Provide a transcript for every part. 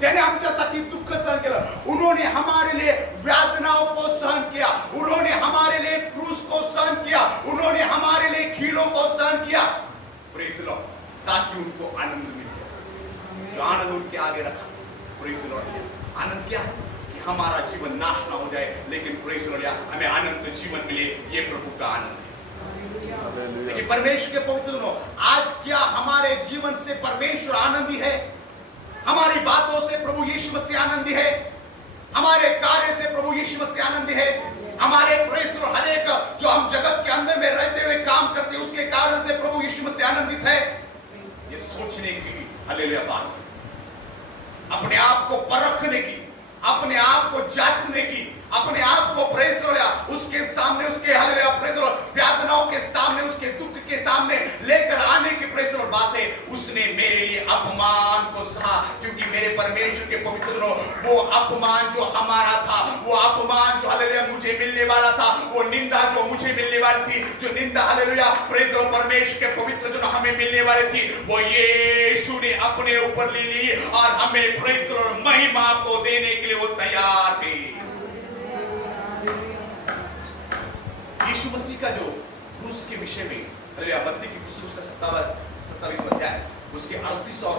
त्याने आमच्यासाठी दुःख सहन केलं, उन्होंने हमारे लिए वेदनाओं को सहन किया, उन्होंने हमारे लिए क्रूस को सहन किया, उन्होंने हमारे लिए कीलों को सहन किया। प्रेज द लॉर्ड, ताकि उनको आनंद मिल जाए। जो आनंद उनके आगे रखा, प्रेज द लॉर्ड। आनंद क्या है? कि हमारा जीवन नाश ना हो जाए, लेकिन प्रेज द लॉर्ड हमें अनंत जीवन मिले। ये प्रभु का आनंद है। लेकिन परमेश्वर के पवित्र जनों, आज क्या हमारे जीवन से परमेश्वर आनंदी है? हमारी बातों से प्रभु यीशु मसीह आनंदी है? हमारे कार्य से प्रभु यीशु मसीह आनंदी है? हमारे प्रेस और हर एक जो हम जगत के अंदर में रहते हुए काम करते हैं, उसके कारण से प्रभु यीशु मसीह आनंदित है? ये सोचने की हालेलुया बात है। अपने आप को परखने की, अपने आप को जांचने की, अपने आप को प्रेस उसके सामने, उसके हालेलुया प्रेस वेदनाओं के सामने, उसके दुख के सामने लेकर आने की प्रेस और बात है। उसने मेरे लिए अपमान को सहा, क्योंकि मेरे परमेश्वर के पवित्र जनों, वो अपमान जो हमारा था, वो अपमान जो हालेलुया मुझे मिलने वाला था, वो निंदा जो मुझे मिलने वाली थी, जो निंदा हालेलुया प्रेस और परमेश्वर के पवित्र जनों हमें मिलने वाली थी, वो यीशु ने अपने ऊपर ले ली और हमें प्रेस और महिमा को देने के लिए वो तैयार थे। यीशु मसीह का जो क्रूस के विषय में हालेलुया मत्ती की पुस्तक उसका 27 अध्याय उसके 38 और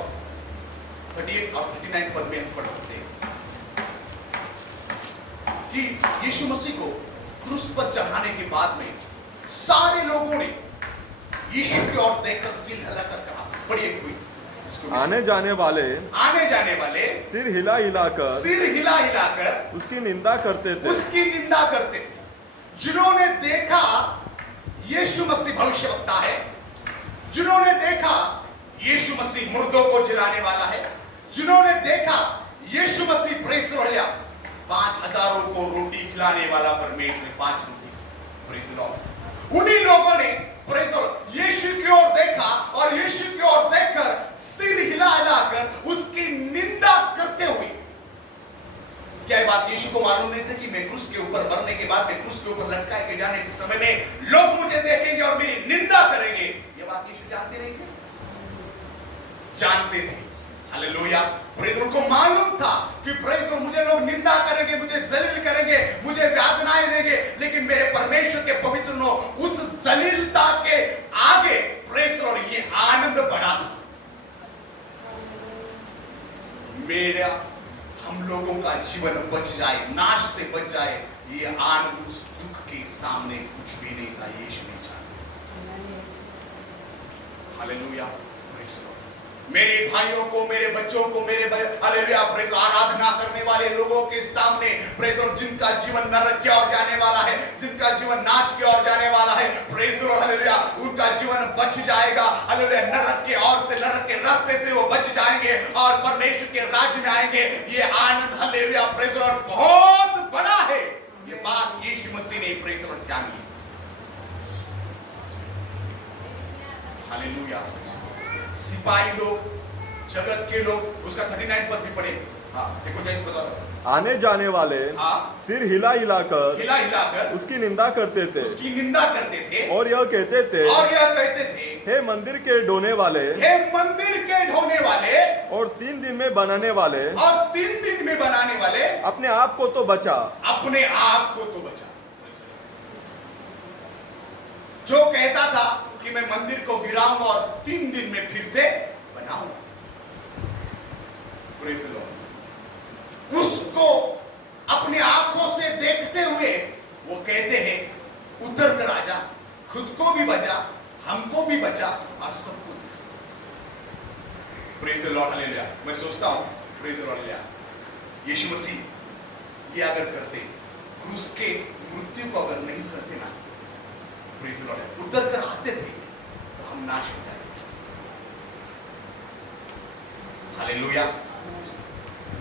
38 और 39 पद में हम पढ़ सकते हैं कि यीशु मसीह को क्रूस पर चढ़ाने के बाद में सारे लोगों ने यीशु की ओर देखकर सिर हिलाकर कहा, पढ़िए कोई, आने जाने वाले सिर हिला हिलाकर उसकी निंदा करते थे। जिन्होंने देखा यीशु मसीह भविष्यवक्ता है, जिन्होंने देखा यीशु मसीह मुर्दों को जिलाने वाला है, जिन्होंने देखा यीशु मसीह प्रेस 5,000 को रोटी खिलाने वाला परमेश्वर 5 रोटी से प्रेस लॉर्ड, उन्हीं लोगों ने प्रेस यीशु की ओर देखा और यीशु की ओर देखकर सिर हिला हिलाकर उसकी निंदा करते हुए। क्या बात यीशु को मालूम नहीं था कि मैं क्रूस के ऊपर मरने के बाद, मैं क्रूस के ऊपर लटकाए के जाने के समय में लोग मुझे देखेंगे और मेरी निंदा करेंगे? ये बात यीशु जानते नहीं थे? जानते थे। हालेलुया। प्रेज उनको मालूम था कि प्रेज मुझे लोग निंदा करेंगे, मुझे जलील करेंगे, मुझे वेदनाएं देंगे, लेकिन मेरे परमेश्वर के पवित्र नो उस जलीलता के आगे प्रेज और ये आनंद बड़ा था। मेरा हम लोगों का जीवन बच जाए, नाश से बच जाए, ये आनंद उस दुख के सामने कुछ भी नहीं था। यीशु ने जाना। हालेलुया। मेरे भाइयों को, मेरे बच्चों को, मेरे हालेलुया प्रेज आराधना करने वाले लोगों के सामने प्रेज जिनका जीवन नरक की ओर जाने वाला है, जिनका जीवन नाश की ओर जाने वाला है, प्रेज हालेलुया उनका जीवन बच जाएगा। हालेलुया नरक के ओर से, नरक के रास्ते से वो बच जाएंगे और परमेश्वर के राज्य में आएंगे। ये आनंद हालेलुया प्रेज बहुत बड़ा है। ये बात यीशु मसीह ने प्रेज जान ली। हालेलुया। सिपाही लोग, जगत के लोग, उसका 39 पद भी पढ़े। हाँ देखो जैसे बता दो। आने जाने वाले सिर हिला हिलाकर उसकी निंदा करते थे, और यह कहते थे, हे मंदिर के ढोने वाले, और 3 दिन में बनाने वाले, अपने आप को तो बचा। जो कहता था कि मैं मंदिर को गिराऊंगा और 3 दिन में फिर से बनाऊंगा, प्रेज़ द लॉर्ड, उसको अपनी आंखों से देखते हुए वो कहते हैं उतर कर आजा, खुद को भी बचा, हमको भी बचा और सबको दिखा। Praise the Lord. हालेलुया। मैं सोचता हूं प्रेज़ द लॉर्ड, हालेलुया, यीशु मसीह ये अगर करते, क्रूस के मृत्यु को अगर नहीं सहते ना, प्रेज़ द लॉर्ड, उतर कर आते थे तो हम नाश हो जाते। हालेलुया।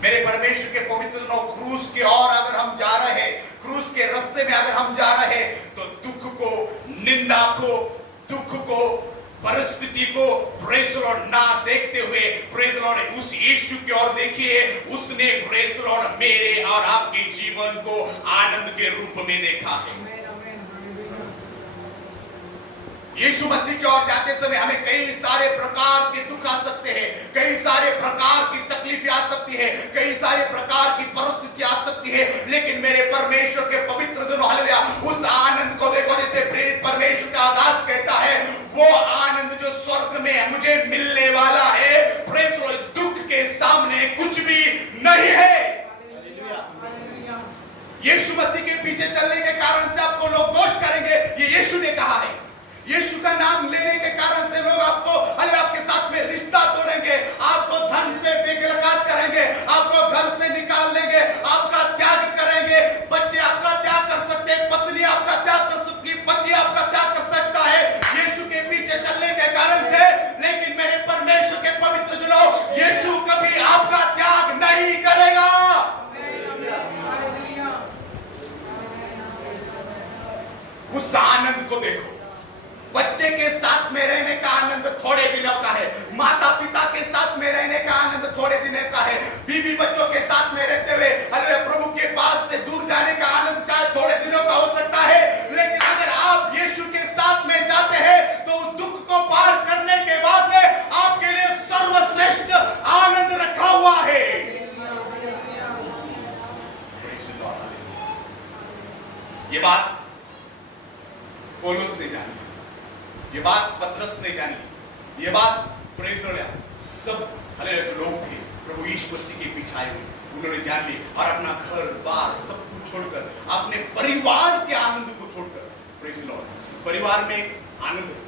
मेरे परमेश्वर के पवित्र लोग, क्रूस के और अगर हम जा रहे हैं, क्रूस के रास्ते में अगर हम जा रहे हैं, तो दुख को, निंदा को, दुख को, परिस्थिति को प्रेज़ द लॉर्ड ना देखते हुए प्रेज़ द लॉर्ड उस यीशु की ओर देखिए। उसने प्रेज़ द लॉर्ड मेरे और आपके जीवन को आनंद के रूप में देखा है। यीशु मसीह की ओर जाते समय हमें कई सारे प्रकार के दुख आ सकते हैं, कई सारे प्रकार की तकलीफें आ सकती सकती है, कई सारे प्रकार की परिस्थिति आ सकती है, लेकिन मेरे परमेश्वर के पवित्र दिनों हालेलुया उस आनंद को देखो जिसे प्रेरित परमेश्वर का दास कहता है, वो आनंद जो स्वर्ग में मुझे मिलने वाला है, प्रेज द लॉर्ड, इस दुख के सामने कुछ भी नहीं है। यीशु मसीह के पीछे चलने के कारण से आपको लोग दोष करेंगे, ये यीशु ने कहा है। यीशु का नाम लेने के कारण से लोग आपको आपके साथ में रिश्ता तोड़ेंगे, आपको धन से बेगलकात करेंगे, आपको घर से निकाल देंगे, आपका त्याग करेंगे। बच्चे आपका त्याग कर सकते हैं, पत्नी आपका त्याग कर सकती है, पति आपका त्याग कर सकता है यीशु के पीछे चलने के कारण से, लेकिन मेरे परमेश्वर के पवित्र जनों, यीशु कभी आपका त्याग नहीं करेगा। उस आनंद को देखो, बच्चे के साथ में रहने का आनंद थोड़े दिनों का है, माता पिता के साथ में रहने का आनंद थोड़े दिनों का है, बीवी बच्चों के साथ में रहते हुए अरे प्रभु के पास से दूर जाने का आनंद शायद थोड़े दिनों का हो सकता है, लेकिन अगर आप यीशु के साथ में जाते हैं तो उस दुख को पार करने के बाद में आपके लिए सर्वश्रेष्ठ आनंद रखा हुआ है। ये बात पौलुस ने जानी, ये बात पतरस ने जानी, ये बात प्रेज द लॉर्ड सब हालेलुया जो लोग थे प्रभु यीशु मसीह के पीछे आए हुए, उन्होंने जान ली और अपना घर बार सब कुछ छोड़कर, अपने परिवार के आनंद को छोड़कर, प्रेज द लॉर्ड, परिवार में आनंद है,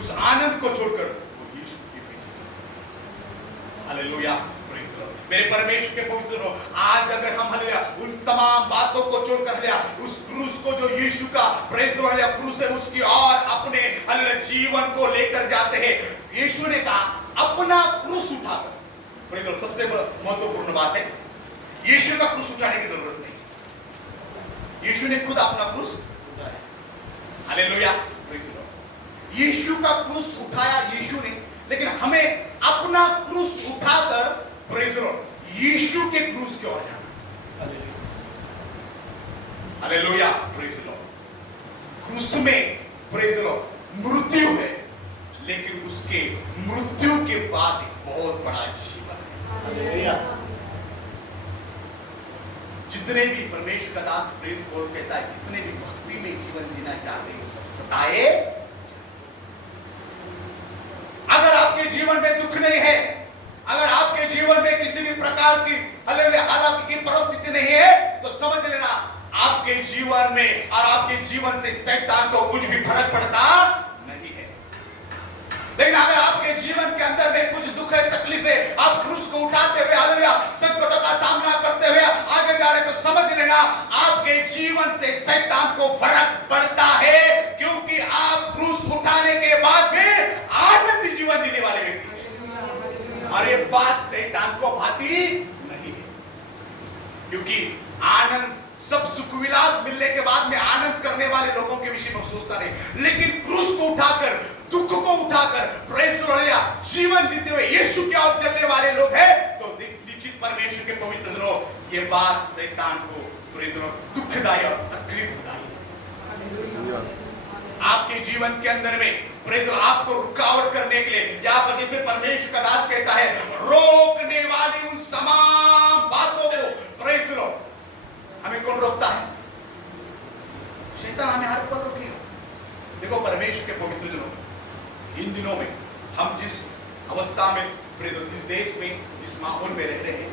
उस आनंद को छोड़कर वो यीशु के पीछे चले। Hallelujah, praise the Lord. मेरे परमेश्वर के पवित्र लोग, आज अगर हम हालेलुया उन तमाम बातों को छोड़कर हालेलुया उस क्रूस को जो यीशु का प्रेज द लॉर्ड क्रूस है उसकी और अपने हालेलुया जीवन को लेकर जाते हैं, यीशु ने कहा अपना क्रूस उठाकर, प्रेज द लॉर्ड, सबसे महत्वपूर्ण बात है यीशु का क्रूस उठाने की जरूरत नहीं, यीशु ने खुद अपना क्रूस उठाया। Hallelujah, praise the lord. Yeshu का क्रूस उठाया यीशु ने, लेकिन हमें अपना क्रूस उठाकर प्रेज द लॉर्ड यीशु के क्रूस की ओर जाना। Hallelujah, praise the Lord. क्रूस में प्रेज द लॉर्ड मृत्यु है, लेकिन उसके मृत्यु के बाद एक बहुत बड़ा जीवन है। हालेलुया। जितने भी परमेश्वर का दास प्रेम पौल कहता है, जितने भी भक्ति में जीवन जीना चाहते हैं वो सब सताए। अगर आपके जीवन में दुख नहीं है, अगर आपके जीवन में किसी भी प्रकार की हालांकि की परिस्थिति नहीं है, तो समझ लेना आपके जीवन में और आपके जीवन से शैतान को कुछ भी फर्क पड़ता नहीं है। लेकिन अगर आपके जीवन के अंदर में कुछ दुख है, तकलीफ है, आप क्रूस को उठाते हुए हालेलुया संकटों का सामना करते हुए आगे जा रहे, तो समझ लेना आपके जीवन से शैतान को फर्क पड़ता है, क्योंकि आप क्रूस उठाने के बाद में आनंद जीवन जीने वाले व्यक्ति हैं। और ये बात शैतान को भाती नहीं है, क्योंकि आनंद सब सुख विलास मिलने के बाद में आनंद करने वाले लोगों के विषय में सोचता नहीं, लेकिन क्रूस को उठाकर, दुख को उठाकर प्रेज द लॉर्ड जीवन जीते हुए यीशु की ओर चलने वाले लोग हैं, तो निश्चित परमेश्वर के पवित्र दिनों ये बात शैतान को प्रेज द लॉर्ड दुखदाई और तकलीफदाई है। आपके जीवन के अंदर में प्रेज द लॉर्ड आपको रुकावट करने के लिए, या पर जिसे परमेश्वर का दास कहता है रोकने वाली उन तमाम बातों को, प्रेज द लॉर्ड हमें कौन रोकता है? शैतान हमें हर पल रोकेगा। देखो परमेश्वर के पवित्र दिनों, इन दिनों में हम जिस अवस्था में, जिस देश में, जिस माहौल में रह रहे हैं,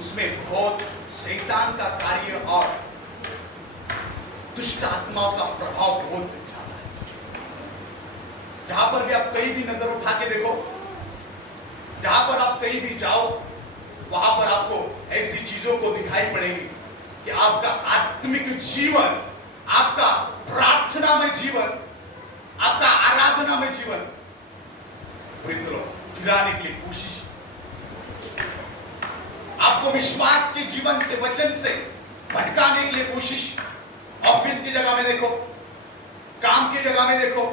उसमें बहुत शैतान का कार्य और दुष्ट आत्माओं का प्रभाव बहुत ज्यादा है। जहां पर भी आप कहीं भी नजर उठा के देखो, जहां पर आप कहीं भी जाओ, वहां पर आपको ऐसी चीजों को दिखाई पड़ेगी कि आपका आत्मिक जीवन, आपका प्रार्थना में जीवन, आपका आराधना में जीवन गिराने के लिए कोशिश, आपको विश्वास के जीवन से, वचन से भटकाने के लिए कोशिश। ऑफिस की जगह में देखो, काम की जगह में देखो,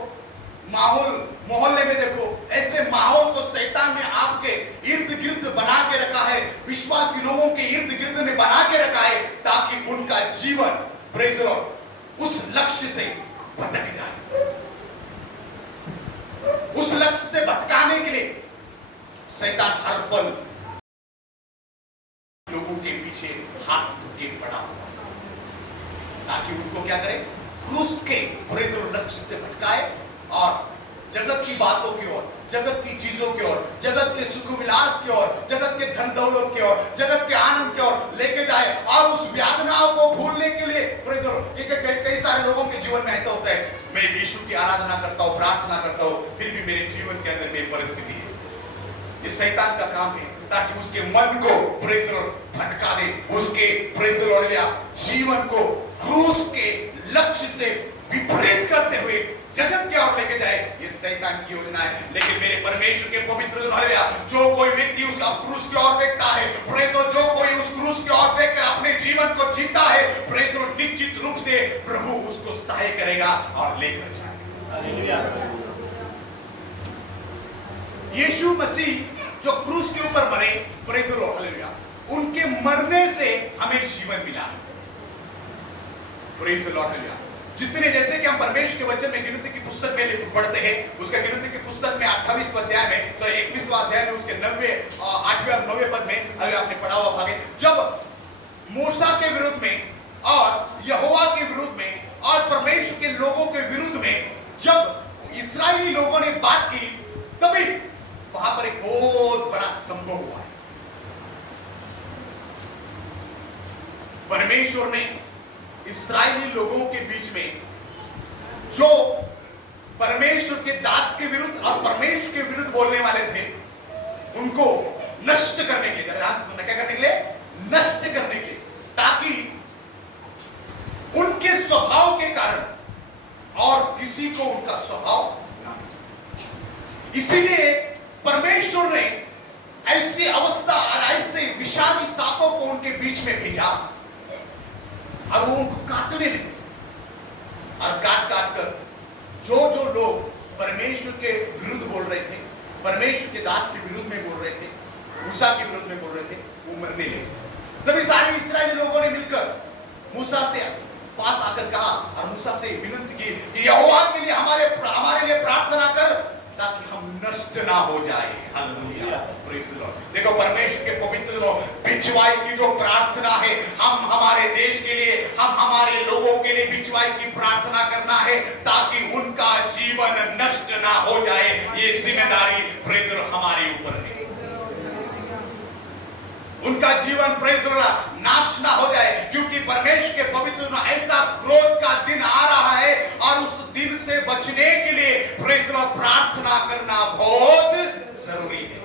माहौल मोहल्ले में देखो, ऐसे माहौल को शैतान ने आपके इर्द गिर्द बना के रखा है, विश्वासी लोगों के इर्द गिर्द में बना के रखा है, ताकि उनका जीवन प्रेज द लॉर्ड उस लक्ष्य से भटक जाए। उस लक्ष्य से भटकाने के लिए शैतान हर पल उनके पीछे हाथ धुके पड़ा हुआ, ताकि उनको क्या करे, क्रूस के लक्ष्य से भटकाए और जगत की बातों की ओर, जगत की चीजों की ओर, जगत के सुख विलास की ओर, जगत के धन दौलत की ओर, जगत के आनंद की ओर लेके जाए और उस यातनाओं को भूलने के लिए कई सारे लोगों के जीवन में ऐसा होता है, मैं यीशु की आराधना करता हूँ, प्रार्थना करता हूँ, फिर भी मेरे जीवन के अंदर मेरी परिस्थिति है। ये शैतान का काम है ताकि उसके मन को भटका दे, उसके जीवन को क्रूस के लक्ष्य से विपरीत करते हुए जगत की ओर लेके जाए। ये शैतान की योजना है। लेकिन मेरे परमेश्वर के पवित्र हालेलुया, जो कोई व्यक्ति उस क्रूस की ओर देखता है, जो कोई उस क्रूस की ओर देखकर अपने जीवन को जीता है, निश्चित रूप से प्रभु उसको सहाय करेगा और लेकर जाएगा। हालेलुया। यीशु मसीह जो क्रूस के ऊपर मरे, प्रेज़ द लॉर्ड, हालेलुया, उनके मरने से हमें जीवन मिला है। Praise the Lord, hallelujah. जितने जैसे कि हम परमेश्वर के वचन में गिनती की पुस्तक में पढ़ते हैं, उसका गिनती की पुस्तक में 28वें अध्याय में, तो 21वां अध्याय में उसके 8वें और 9वें पद में, अगर आपने पढ़ा हुआ भाग है, जब मूसा के विरुद्ध में और यहोवा के विरुद्ध में और परमेश्वर के लोगों के विरुद्ध में जब इस्राएली लोगों ने बात की, तभी वहां पर एक बहुत बड़ा संभव हुआ है। परमेश्वर ने इस्राएली लोगों के बीच में जो परमेश्वर के दास के विरुद्ध और परमेश्वर के विरुद्ध बोलने वाले थे, उनको नष्ट करने के लिए, क्या करने के लिए? नष्ट करने के लिए, ताकि उनके स्वभाव के कारण और किसी को उनका स्वभाव ना मिले। इसीलिए परमेश्वर ने ऐसी अवस्था और ऐसे विषादी सांपों को उनके बीच में भेजा और वो उनको काटने लगे। और काट काट कर जो लोग परमेश्वर के विरुद्ध बोल रहे थे, परमेश्वर के दास के विरुद्ध में बोल रहे थे, मूसा के विरुद्ध में बोल रहे थे, वो मरने लगे। तभी सारे इस्राएली लोगों ने मिलकर मूसा से पास आकर कहा और मूसा से विनती की कि यहोवा के लिए हमारे लिए प्रार्थना कर, ताकि हम नष्ट ना हो जाए। Hallelujah, praise the Lord. देखो, परमेश्वर के पवित्र बिचवाई की जो प्रार्थना है, हम हमारे देश के लिए, हम हमारे लोगों के लिए बिचवाई की प्रार्थना करना है, ताकि उनका जीवन नष्ट ना हो जाए। ये जिम्मेदारी प्रेज़ द लॉर्ड हमारे ऊपर है। उनका जीवन प्रेज़ द लॉर्ड नाश ना हो जाए, क्योंकि परमेश्वर के पवित्र ऐसा क्रोध का दिन आ रहा है और उस दिन से बचने के लिए प्रेज़ द लॉर्ड प्रार्थना करना बहुत जरूरी है।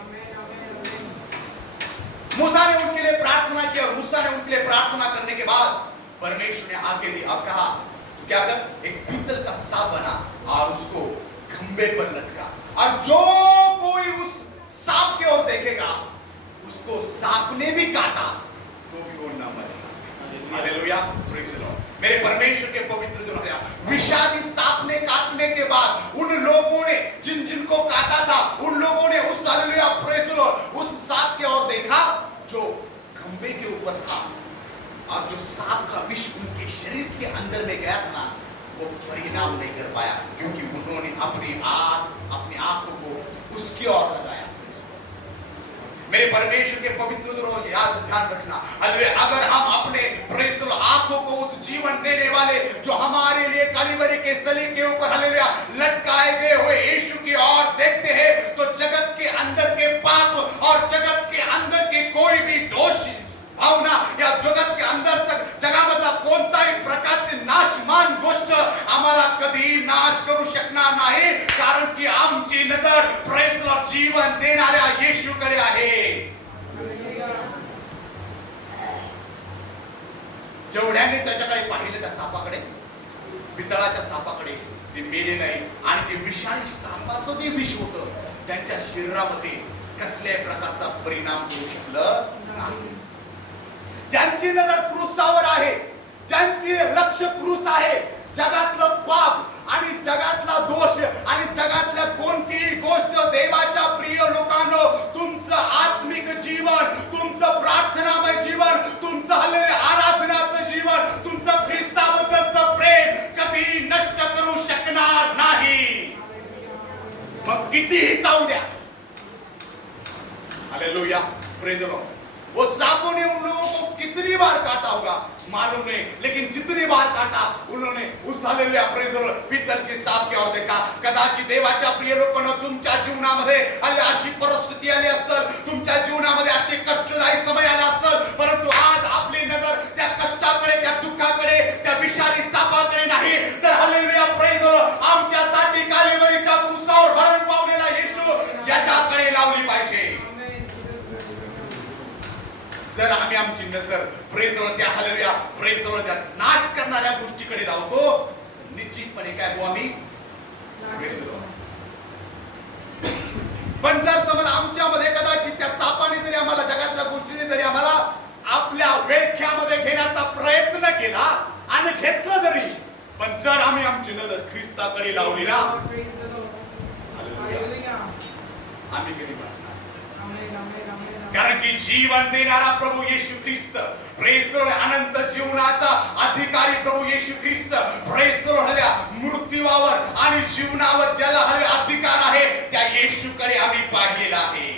मूसा ने उनके लिए प्रार्थना की और मूसा ने उनके लिए प्रार्थना करने के बाद परमेश्वर ने आगे दी। अब कहा तो क्या कर, एक पीतल का सांप बना और उसको खंबे पर लटका, और जो कोई उस सांप की ओर देखेगा, उसको सांप ने भी काटा तो भी वो ना मरेगा। Hallelujah, praise the Lord. मेरे परमेश्वर के पवित्र जो है, विषादी सांप ने काटने के बाद उन लोगों ने जिनको काटा था, उन लोगों ने उस हालेलुया प्रेज़ द लॉर्ड उस सांप की ओर देखा जो खंबे के ऊपर था, और जो सांप का विष उनके शरीर के अंदर में गया था ना, वो परिणाम नहीं कर पाया, क्योंकि उन्होंने अपनी आंखों को उसकी ओर लगाया। मेरे परमेश्वर के पवित्र लोग याद ध्यान रखना, अगर हम अपने प्रेस आंखों को उस जीवन देने वाले जो हमारे लिए कलीवरी के सलीब के ऊपर हालेलुया लटकाए गए हुए यीशु की ओर देखते हैं, तो जगत के अंदर के पाप और जगत के अंदर के कोई भी दोष भावना या जगत के अंदर जगह मतलब कोणताही प्रकारचे नाशमान गोष्ट आम्हाला कधी नाश करू शकणार नाही, कारण की आमची नजर प्रेस जीवन देणाऱ्या येशूकडे आहे। जेवढ्याने त्याच्याकडे पाहिले त्या सापाकडे, पितळाच्या सापाकडे, ते मेले नाही आणि ते विषारी सापाचं जे विष होतं त्यांच्या शरीरामध्ये कसल्याही प्रकारचा परिणाम करू शकलं नाही। ज्यांची नजर क्रूसावर आहे, ज्यांची लक्ष क्रूस आहे, जगातलं पाप आणि जगातला दोष आणि जगातल्या कोणतीही गोष्ट देवाच्या प्रिय लोकांनो, तुमचं आत्मिक जीवन, तुमचं प्रार्थनामय जीवन, तुमचं हालेलुया आराधनाचं जीवन, तुमचं ख्रिस्ताबद्दलचं प्रेम कधी नष्ट करू शकणार नाही। मग कितीही जाऊ द्या। Hallelujah, praise the Lord. वो सांपों ने उन लोगों को कितनी बार काटा होगा मालूम नहीं, लेकिन जितनी बार काटा उन्होंने उस हालेलुया प्रेज द लॉर्ड पितल के सांप की ओर देखा. कदाचित देवाच्या प्रिय लोकांनो, तुमच्या जीवनामध्ये अशी परिस्थिती आली असेल, तुमच्या जीवनामध्ये असे कष्टदायी समय आला असेल, परंतु आज आपली नजर त्या कष्टाकडे, त्या दुःखाकडे, त्या विषारी सापाकडे नाही, तर हालेलुया प्रेज द लॉर्ड आमच्यासाठी कालीवरीच्या क्रूसावर मरण पावलेला येशू याच्याकडे लावली पाहिजे. जर आम्ही आमची नजर प्रेज द लॉर्ड त्या हालेलुया प्रेज द लॉर्ड त्या नाश करणाऱ्या गोष्टीकडे लावतो, निश्चितपणे काय हो आम्ही प्रेज द लॉर्ड. पण जर समज आमच्यामध्ये कदाचित त्या सापाने जरी आम्हाला, जगातल्या गोष्टीने जरी आम्हाला आपल्या वेळख्यामध्ये घेण्याचा प्रयत्न केला आणि घेतलं जरी, पण जर आम्ही आमची नजर ख्रिस्ताकडे लावली ना, आम्ही कधी मरणार. कारण की जीवन देणारा प्रभू येशू ख्रिस्त, प्रेज द लॉर्ड, अनंत जीवनाचा अधिकारी प्रभू येशू ख्रिस्त, प्रेज द लॉर्ड, मृत्यूवर आणि जीवनावर ज्याला हवे अधिकार आहे त्या येशूकडे आम्ही पाहिलेला आहे.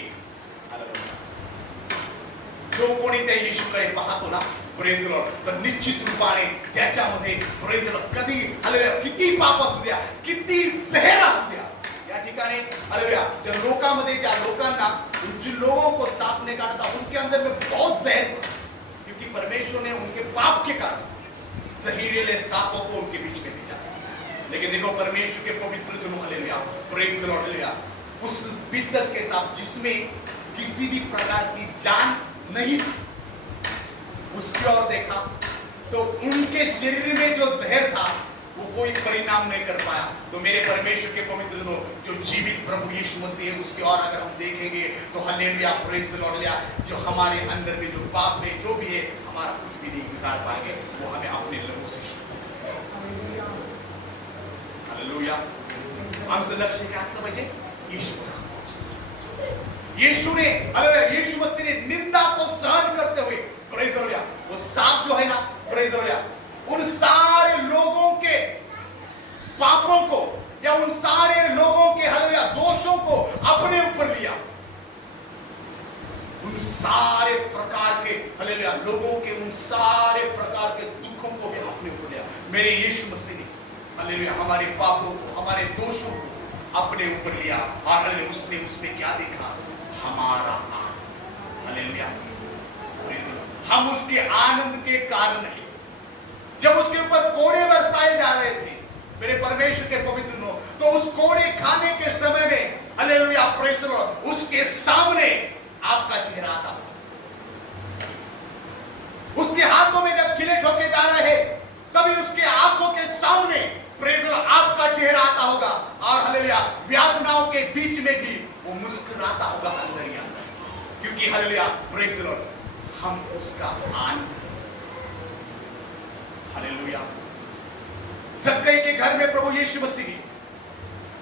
जो कोणी त्या येशूकडे पाहतो ना प्रेज द लॉर्ड, तर निश्चित रूपाने त्याच्यामध्ये प्रेज द लॉर्ड कधी हालेलुया किती पाप असू द्या, किती जहर असू द्या, या ठिकाणी हालेलुया त्या लोकांमध्ये, त्या लोकांना, जिन लोगों को सांप ने काटा था उनके अंदर में बहुत जहर था, क्योंकि परमेश्वर ने उनके पाप के कारण जहरीले सांपों को उनके बीच में भेजा. लेकिन देखो परमेश्वर के पवित्र जनों, hallelujah praise the Lord, hallelujah उस पीतल के सांप जिसमें किसी भी प्रकार की जान नहीं थी, उसकी ओर देखा तो उनके शरीर में जो जहर था वो कोई परिणाम नहीं कर पाया. तो मेरे परमेश्वर के पवित्र जनों, जो जीवित प्रभु यीशु मसीह है उसकी ओर अगर हम देखेंगे तो हालेलुया प्रेज द लॉर्ड, जो हमारे अंदर में जो पाप है, जो भी है, हमारा कुछ भी नहीं बिगाड़ पाएंगे, वो हमें अपने लोगों से हालेलुया. आमचं लक्ष काय असलं पाहिजे येशूचा. यीशु ने, हालेलुया यीशु मसीह ने निंदा को सहन करते हुए प्रेज द लॉर्ड, वो सांप जो है ना प्रेज द लॉर्ड, उन सारे लोगों के पापों को या उन सारे लोगों के हालेलुया दोषों को अपने ऊपर लिया. उन सारे प्रकार के हालेलुया लोगों के उन सारे प्रकार के दुखों को भी अपने ऊपर लिया. मेरे यीशु मसीह ने हालेलुया हमारे पापों को, हमारे दोषों को अपने ऊपर लिया, और हालेलुया उसने उसमें क्या देखा, हमारा आनंद. हालेलुया हम उसके आनंद के कारण नहीं. जब उसके ऊपर कोड़े बरसाए जा रहे थे मेरे परमेश्वर के पवित्र नो, तो उस कोड़े खाने के समय में हालेलुया प्रेज द लॉर्ड उसके सामने आपका चेहरा आता, उसके हाथों में जब किले ठोके जा रहे तभी उसके आंखों के सामने प्रेज द लॉर्ड आपका चेहरा आता होगा, और हालेलुया वेदनाओं के बीच में भी वो मुस्कुराता होगा अंदर ही अंदर, क्योंकि हालेलुया प्रेज द लॉर्ड हम उसका आनंद. हालेलुया. जक्कई के घर में प्रभु यीशु मसीह,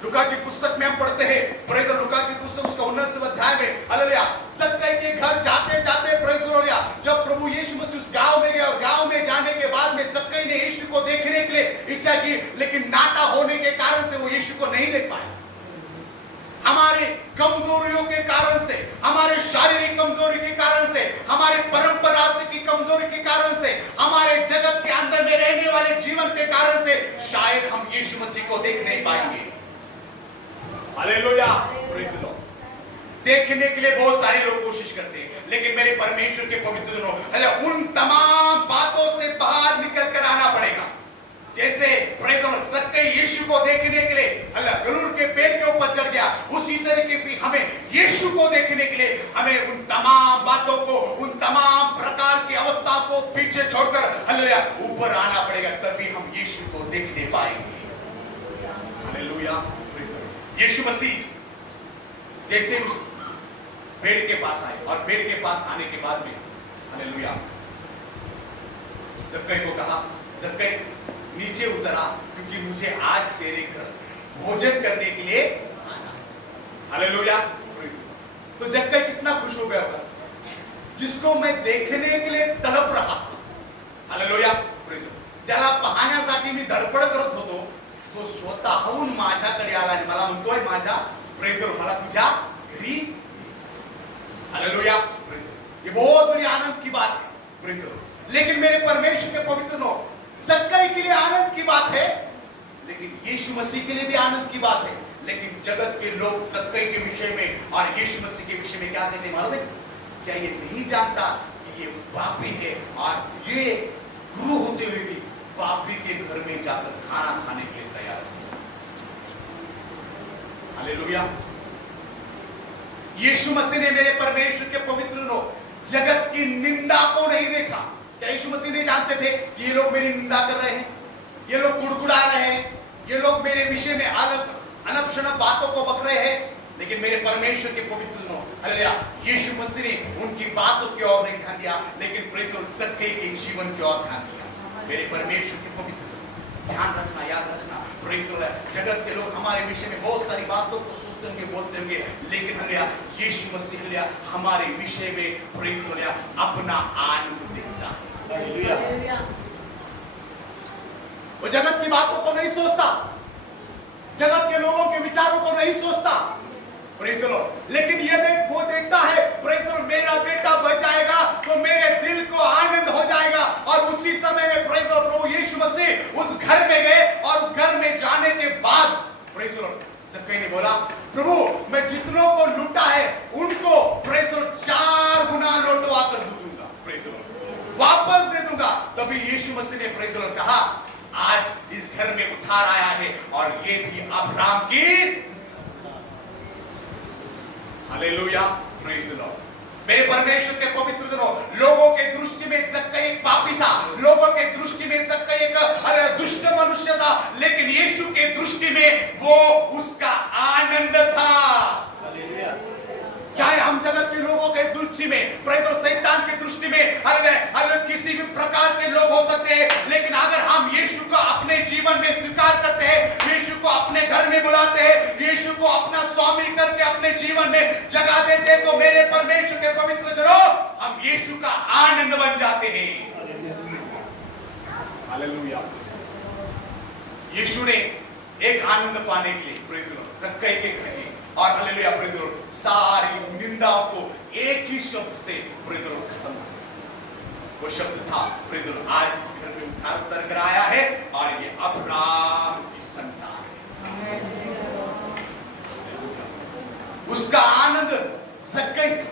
लुका की पुस्तक में हम पढ़ते हैं, प्रेज द, लुका की पुस्तक उसका 19वां अध्याय में हालेलुया जक्कई के घर जाते जाते प्रेज द लॉर्ड, जब प्रभु यीशु मसीह उस गांव में गए, और गांव में जाने के बाद में जक्कई ने यीशु को देखने के लिए इच्छा की, लेकिन नाटा होने के कारण से वो यीशु को नहीं देख पाया. हमारे कमजोरियों के कारण से, हमारे शारीरिक कमजोरी के कारण से, हमारे परंपरा की कमजोरी के कारण से, हमारे जगत के अंदर में रहने वाले जीवन के कारण से शायद हम यीशु मसीह को देख नहीं पाएंगे. Hallelujah praise the Lord. देखने के लिए बहुत सारे लोग कोशिश करते हैं, लेकिन मेरे परमेश्वर के पवित्र जनों, उन तमाम बातों से बाहर निकल कर आना पड़ेगा. जैसे प्रेज द लॉर्ड जक्कई यीशु को देखने के लिए गरूर के पेड़ के ऊपर चढ़ गया, उसी तरीके से हमें यीशु को देखने के लिए हमें उन तमाम बातों को, उन तमाम प्रकार की अवस्था को पीछे छोड़कर हालेलुया ऊपर आना पड़ेगा, तभी हम यीशु को देखने पाएंगे. हालेलुया. यीशु मसीह जैसे उस पेड़ के पास आए, और पेड़ के पास आने के बाद में हालेलुया जक्कई को कहा, जक्कई नीचे उतरा, क्योंकि मुझे आज तेरे घर भोजन करने के लिए आना. हालेलुया. तो जक्कई कितना खुश हो गया होगा, जिसको मैं देखने के लिए तड़प रहा था. हालेलुया. ज्याला पाहण्यासाठी मी धडपड करत होतो, तो स्वतःहून माझ्याकडे आला आणि मला म्हणतोय माझ्या प्रेज द लॉर्ड मला तुझ्या घरी. हालेलुया. ये बहुत बड़ी आनंद की बात है, लेकिन जगत के लोग जक्कई के विषय में और यीशु मसीह के विषय में क्या कहते हैं मालूम है? क्या ये नहीं जानता कि ये पापी है और ये गुरु होते हुए भी पापी के घर में जाकर खाना खाने के लिए तैयार है? हालेलुया। यीशु मसीह ने मेरे परमेश्वर के पवित्र लोग जगत की निंदा को नहीं देखा। क्या यीशु मसीह नहीं जानते थे कि ये लोग मेरी निंदा कर रहे हैं, ये लोग गुड़गुड़ा रहे हैं, ये लोग मेरे विषय में अनपशनप बातों को बक रहे हैं? लेकिन मेरे परमेश्वर के पवित्र लोग, हालेलुया, यीशु मसीह ने उनकी बातों की ओर नहीं ध्यान दिया, लेकिन प्रेज़ द लॉर्ड, जक्कई के जीवन की ओर ध्यान दिया। मेरे परमेश्वर के पवित्र ध्यान रखना, याद रखना, प्रेज़ द लॉर्ड, जगत के लोग हमारे विषय में बहुत सारी बातों को सोचते होंगे, बोलते होंगे, लेकिन हालेलुया यीशु मसीह हालेलुया हमारे विषय में प्रेज़ द लॉर्ड अपना आनंद देखता है। हालेलुया। वो जगत की बातों को नहीं सोचता, जगत के लोगों के विचारों को नहीं सोचता, प्रेज़ द लॉर्ड, लेकिन ये वो देखता है, प्रेज़ द लॉर्ड, मेरा बेटा बच जाएगा तो मेरे दिल को आनंद हो जाएगा। और उसी समय में प्रेज़ द लॉर्ड प्रभु यीशु मसीह उस घर में गए और उस घर में जाने के बाद प्रेज़ द लॉर्ड जक्कई ने बोला, प्रभु मैं जितनों को लूटा है उनको प्रेज़ द लॉर्ड 4 गुना लौटवा कर दूंगा, प्रेज़ द लॉर्ड वापस दे दूंगा। तभी यीशु मसीह ने प्रेज़ द लॉर्ड कहा, आज इस घर में उद्धार आया है और ये भी अब्राहम की। Hallelujah, praise the Lord. मेरे परमेश्वर के पवित्र जनों, लोगों के दृष्टि में जक्कई एक पापी था, लोगों के दृष्टि में जक्कई एक दुष्ट मनुष्य था, लेकिन यीशु के दृष्टि में वो उसका आनंद था। हालेलुया। चाहे हम जगत के लोगों के दृष्टि में, प्रेज़ द लॉर्ड, शैतान की दृष्टि में हालेलुया किसी भी प्रकार के लोग हो सकते हैं, लेकिन अगर हम यीशु को अपने जीवन में स्वीकार करते हैं, यीशु को अपने घर में बुलाते हैं, यीशु को अपना स्वामी करके अपने जीवन में जगह देते हैं, तो मेरे परमेश्वर के पवित्र जनों, हम यीशु का आनंद बन जाते हैं। हालेलुया। यीशु ने एक आनंद पाने के लिए प्रेज़ द लॉर्ड जक्कई के घर में, और हालेलुया प्रेज़ द लॉर्ड, सारी निंदाओं को एक ही शब्द से प्रेज़ द लॉर्ड खत्म कर दिया। वो शब्द था प्रेज़ द लॉर्ड, आज इस घर में उद्धार उतर कर आया है और ये अब्राहम की संतान है। उसका आनंद जक्कई था,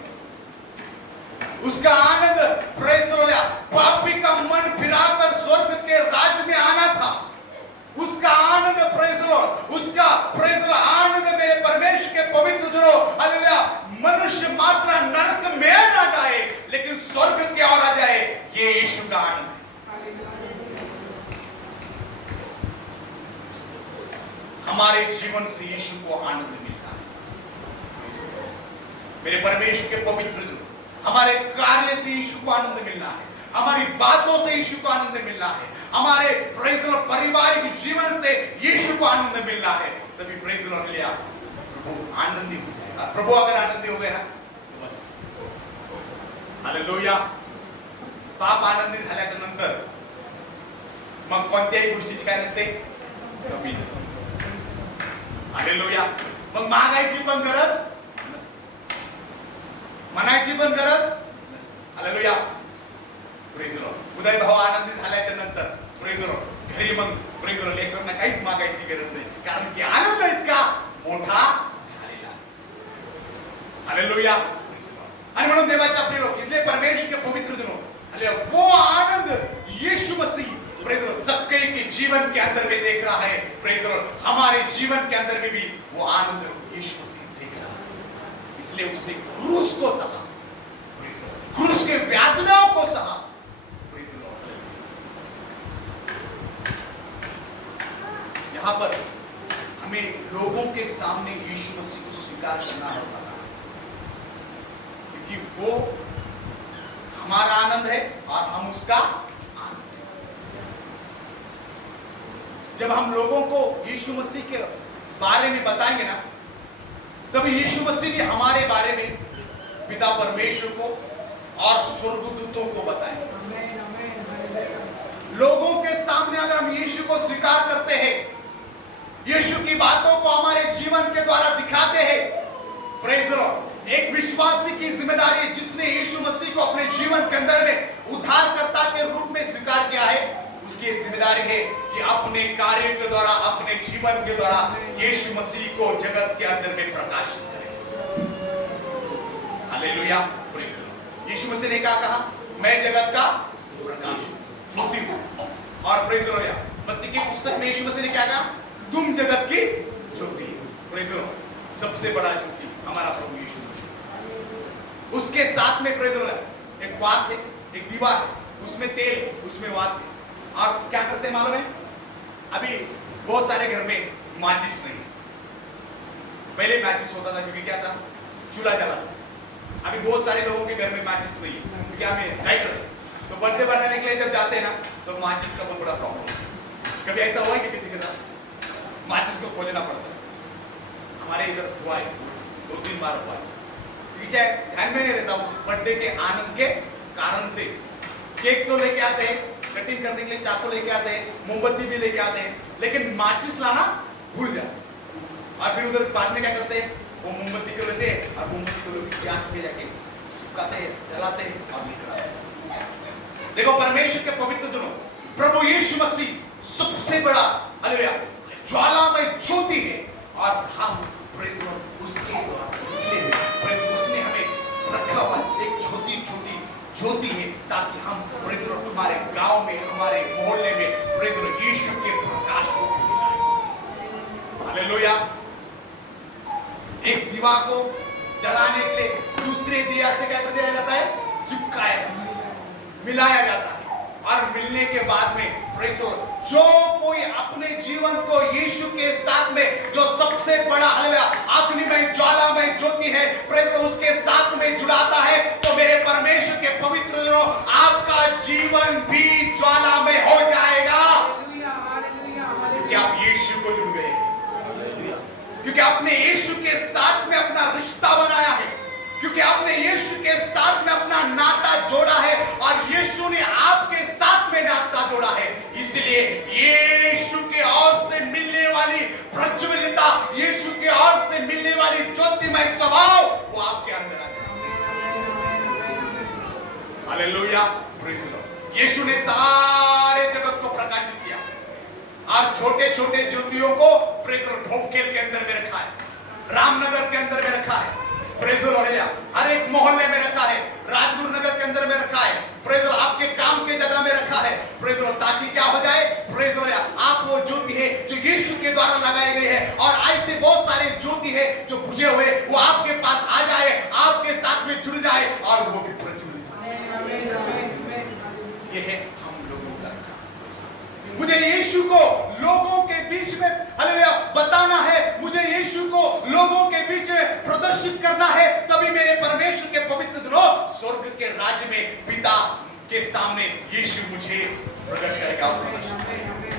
उसका आनंद प्रेज़ द लॉर्ड पापी का मन फिराकर स्वर्ग के राज्य में आना था। उसका आनंद प्रेज़ द लॉर्ड, उसका प्रेज़ द लॉर्ड आनंद मेरे परमेश्वर के पवित्र जनों, हालेलुया, मनुष्य मात्र नरक में ना जाए लेकिन स्वर्ग की ओर आ जाए, ये यीशु का आनंद है। हमारे जीवन से यीशु को आनंद मिलता है। मेरे परमेश्वर के पवित्र जनों, हमारे कार्य से यीशु को आनंद मिलना है, हमारी बातों से यीशु को आनंद मिलना है, हमारे प्रेज़ द लॉर्ड पारिवारिक जीवन से यीशु को आनंद मिलना है, तभी प्रेज़ द लॉर्ड लिया प्रभू आनंदी हो जाएगा। प्रभू अगर आनंदी हो गए ना तो बस हालेलुया। पाप आनंदी झाल्याच्या नंतर मग कोणत्याही गोष्टीची काय नसते, कमी नसते। हालेलुया। मग मागायची पण गरज नसते, म्हणायची पण गरज नसते। Hallelujah, praise the lord. Uday भाऊ आनंदी झाल्याच्या नंतर प्रेज़ द लॉर्ड घरी मग प्रेज़ द लॉर्ड लेकरांना काहीच मागायची गरज नाही, कारण की आनंद इतका मोठा झालेला आहे। हालेलुया। आणि म्हणून देवाच्या प्रिय लोक, इसलिए परमेश्वर के पवित्र जनों, हालेलुया, वो आनंद यीशु मसीह प्रेज़ द लॉर्ड जक्कई के जीवन के अंदर में देख रहा है। प्रेज़ द लॉर्ड हमारे जीवन के अंदर में भी वो आनंद यीशु मसीह देख रहा है, इसलिए उसने क्रूस को सहा, प्रेज़ द लॉर्ड, क्रूस के यातनाओं को सहा। यहाँ पर हमें लोगों के सामने यीशु मसीह को स्वीकार करना होगा, क्योंकि वो हमारा आनंद है और हम उसका आनंद है। जब हम लोगों को यीशु मसीह के बारे में बताएंगे ना, तभी यीशु मसीह भी हमारे बारे में पिता परमेश्वर को और स्वर्गदूतों को बताएंगे। लोगों के सामने अगर हम यीशु को स्वीकार करते हैं, यीशु की बातों को हमारे जीवन के द्वारा दिखाते हैं, प्रेज़ द लॉर्ड, एक विश्वासी की जिम्मेदारी जिसने यीशु मसीह को अपने जीवन के अंदर में उद्धारकर्ता के रूप में स्वीकार किया है, उसकी उसकी जिम्मेदारी है कि अपने कार्य के द्वारा, अपने जीवन के द्वारा यीशु मसीह को जगत के अंदर में प्रकाशित करे। Hallelujah, praise the lord. Yeshu Masih ने क्या कहा? मैं जगत का प्रकाश ज्योति हूं। और प्रेज़ द लॉर्ड, मत्ती की पुस्तक में यीशु मसीह ने क्या कहा? तुम जगत की ज्योति। प्रेज़ द लॉर्ड, सबसे बड़ा ज्योति हमारा प्रभु यीशु मसीह। उसके साथ में प्रेज़ द लॉर्ड एक वात है, एक दीवा है, उसमें तेल है, उसमें वात है। और क्या करते हैं मालूम है? अभी बहुत सारे घर में माचिस नहीं है। पहले माचिस होता था क्योंकि क्या था? चूल्हा जलाता। अभी बहुत सारे लोगों के घर में माचिस नहीं है क्योंकि हमें लाइटर है। तो बर्थडे बनाने के लिए जब जाते हैं ना, तो माचिस का बहुत बड़ा प्रॉब्लम है। कभी ऐसा हुआ है कि किसी के साथ माचिस को खोजना पड़ता है? हमारे इधर हुआ है, 2-3 बार हुआ है। क्योंकि क्या ध्यान में नहीं रहता उस बर्थडे के आनंद के कारण से। केक तो लेके आते हैं, कटिंग करने के लिए चाकू लेके आते हैं, मोमबत्ती भी लेके आते हैं, लेकिन माचिस लाना भूल जाते हैं। और फिर उधर बाद में क्या करते हैं? वो मोमबत्ती को लेते हैं और मोमबत्ती को लोग गैस में जाके चिपकाते हैं, जलाते हैं और निकलते हैं। देखो, परमेश्वर के पवित्र जनों, प्रभु यीशु मसीह सबसे बड़ा हालेलुया ज्वालामय ज्योति है और हम प्रेज़ लॉर्ड उसके द्वारा निकले हुए, उसने हमें रखा हुआ एक छोटी छोटी ज्योति है ताकि हम प्रेज़ लॉर्ड हमारे गांव में, हमारे मोहल्ले में प्रेज़ लॉर्ड यीशु के प्रकाश को फैलाएं। हालेलुया। एक दीवा को जलाने के लिए दूसरे दिया से क्या कर दिया जाता है? चिपकाया जाता है, मिलाया जाता है। और मिलने के बाद में प्रेज़ लॉर्ड जो कोई अपने जीवन को यीशु के साथ में जो सबसे बड़ा हालेलुया अग्निमय ज्वालामय ज्योति है प्रेज़ लॉर्ड उसके साथ में जुड़ाता है, तो मेरे परमेश्वर के पवित्र जनों, आपका जीवन भी ज्वालामय हो जाएगा। क्योंकि आप यीशु को जुड़ गए, क्योंकि आपने यीशु के साथ में अपना रिश्ता बनाया है, क्योंकि आपने यीशु के साथ में अपना नाता जोड़ा है और यीशु ने आपके साथ में नाता जोड़ा है। इसलिए यीशु के ओर से मिलने वाली प्रज्वलिता, यीशु के ओर से मिलने वाली ज्योतिमय स्वभाव वो आपके अंदर आ जाए। Hallelujah, praise the lord. Yeshu ने सारे जगत को प्रकाशित किया और छोटे छोटे ज्योतियों को प्रेज़ द लॉर्ड ढोपकेल के अंदर में रखा है, रामनगर के अंदर में रखा है, प्रेज़ द लॉर्ड, हर एक मोहल्ले में रखा है, राजगुरु नगर के अंदर में रखा है, प्रेज़ द लॉर्ड आपके काम के जगह में रखा है, प्रेज़ द लॉर्ड, ताकि क्या हो जाए? प्रेज़ द लॉर्ड आप वो ज्योति है जो यीशु के द्वारा लगाई गई है और ऐसे बहुत सारे ज्योति है जो बुझे हुए वो आपके पास आ जाए, आपके साथ में जुड़ जाए और वो भी प्रज्वलित हो। ये है हम लोगों का काम। मुझे यीशु को लोगों के बीच में हालेलुया बताना है, मुझे यीशु को लोगों के बीच में प्रदर्शित करना है, तभी मेरे परमेश्वर के पवित्र जनों स्वर्ग के राज्य में पिता के सामने यीशु मुझे प्रकट करेगा, प्रदर्शित करेगा।